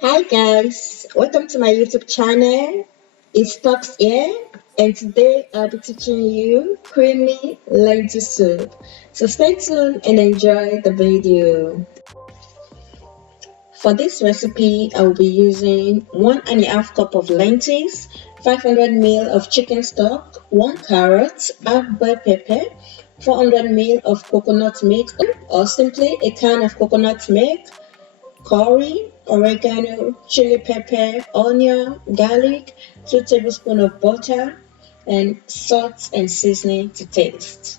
Hi guys, welcome to my YouTube channel. It's Talks here, and today I'll be teaching you creamy lentil soup. So stay tuned and enjoy the video. For this recipe, I will be using 1.5 cup of lentils, 500 ml of chicken stock, 1 carrot, half bell pepper, 400 ml of coconut milk or simply a can of coconut milk, curry, oregano, chili pepper, onion, garlic, 2 tablespoons of butter, and salt and seasoning to taste.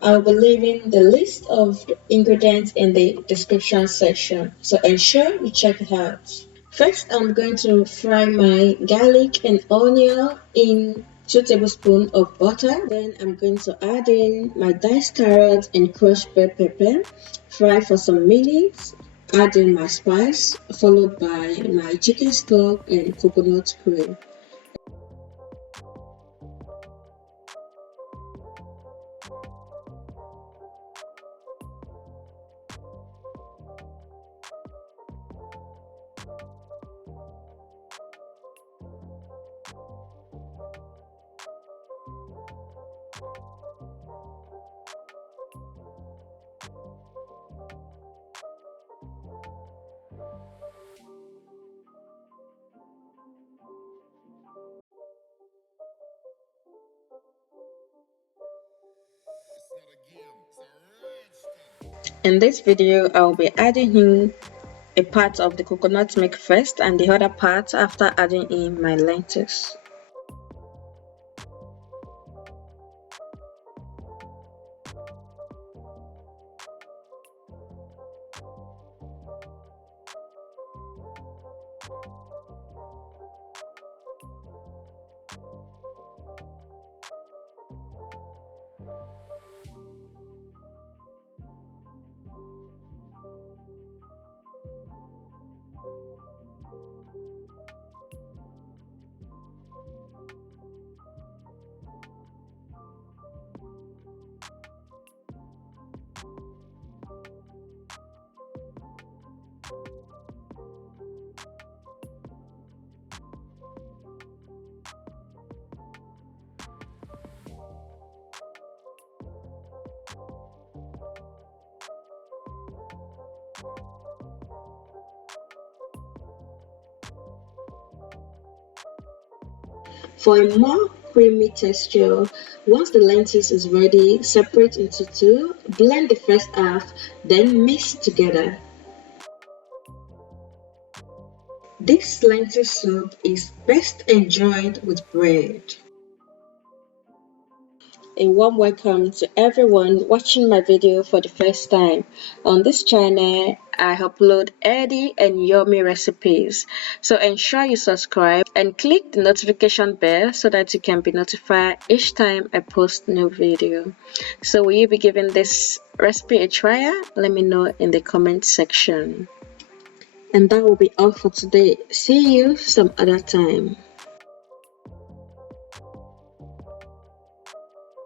I'll be leaving the list of ingredients in the description section, so ensure you check it out. First, I'm going to fry my garlic and onion in 2 tablespoons of butter. Then I'm going to add in my diced carrots and crushed bell pepper. Fry for some minutes. Add in my spice, followed by my chicken stock and coconut cream. In this video, I will be adding in a part of the coconut milk first and the other part after adding in my lentils. For a more creamy texture, once the lentils is ready, separate into two, blend the first half, then mix together. This lentil soup is best enjoyed with bread. A warm welcome to everyone watching my video for the first time. On this channel, I upload healthy and yummy recipes. So ensure you subscribe and click the notification bell so that you can be notified each time I post new video. So will you be giving this recipe a try? Let me know in the comment section. And that will be all for today. See you some other time.